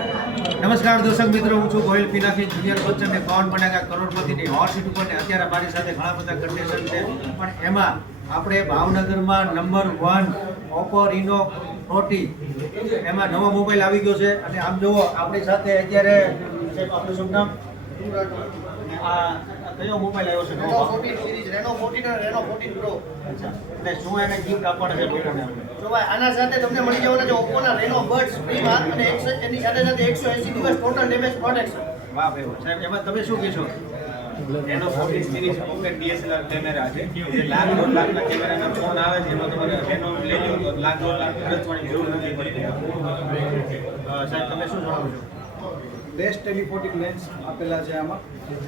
નમસ્કાર દર્શક મિત્રો, હું છું ગોહિલ પિનાકી જુનિયર કોચ અને કૌન બનેગા કરોડપતિની હોટ સીટ ઉપર ને અત્યારે મારી સાથે ઘણા બધા કન્ટેસ્ટન્ટ છે, પણ એમાં આપણે ભાવનગરમાં નંબર 1 ઓપ્પો રીનો 40 એમાં નવો મોબાઈલ આવી ગયો છે. અને આમ જુઓ આપણી સાથે અત્યારે આપણું શુભ નામ, આ કયો મોબાઈલ આવ્યો છે? રેનો 14 સિરીઝ, રેનો 14 અને રેનો 14 પ્રો. અચ્છા, એટલે શું એને ગિફ્ટ આપવાના છે લોકોને? જો ભાઈ આના સાથે તમને મળી જવાના છે ઓપ્પોના રેનો બડ્સ ફ્રીમાં અને એની સાથે સાથે 180 દિવસ ટોટલ ડેમેજ પ્રોટેક્શન. વાહ ભાઈ સાહેબ, એમાં તમે શું કહેશો? રેનો 14 સિરીઝ પોકેટ DSLR કેમેરા છે. જે લાખ દોઢ લાખના કેમેરાના ફોન આવે છે એમાં તમારે રેનો લઈ લો તો લાખ દોઢ લાખ ખર્ચવાની જરૂર નથી પડતી. સાહેબ તમે શું જણાવો છો? બેસ્ટ ટેલિફોટિક લેન્સ આપેલા છે આમાં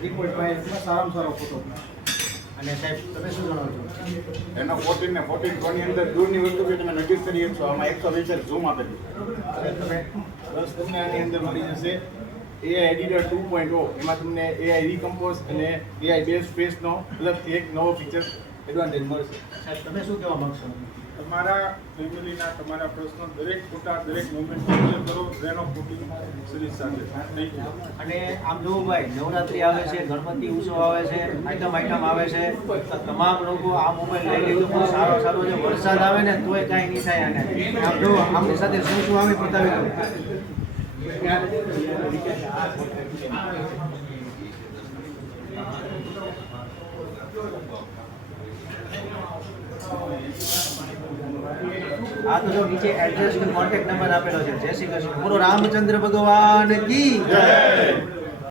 3.5 માં સારામાં સારો ફોટો. અને સાહેબ તમે શું જણાવો છો? એનો 14 ને 14 પ્રો ની અંદર દૂરની વસ્તુ બી તમે નજીક કરી શકશો. આમાં 120 ઝૂમ આપેલું છે. તમે પ્લસ તમને આની અંદર મળી જશે AI એડિટર 2.0. એમાં તમને AI રીકમ્પોઝ અને AI બેઝ ફેસનો પ્લસથી એક નવો ફીચર એડવાન્ટેજ મળશે. સાહેબ તમે શું કહેવા માંગશો? તમારા ફેમિલીના તમારા પ્રશ્નો દરેક ફોટા દરેક મોમેન્ટ કેપ્ચર કરો રેનો 14 સિરીઝ સાથે. Thank you. અને આમ જોવું ભાઈ, નવરાત્રી આવે છે, ગણપતિ ઉત્સવ આવે છે, આઈટમ આવે છે, તો તમામ લોકો આ મોબાઈલ લઈ લીધું પણ સારો છે. વરસાદ આવે ને તોય કાંઈ નહીં થાય. અને આમ જો આમની સાથે શું આવે બતાવી દઉં. આ તો જો નીચે એડ્રેસ અને કોન્ટેક્ટ નંબર આપેલો છે. જય શ્રી કૃષ્ણ. બોલો રામચંદ્ર ભગવાન કી જય.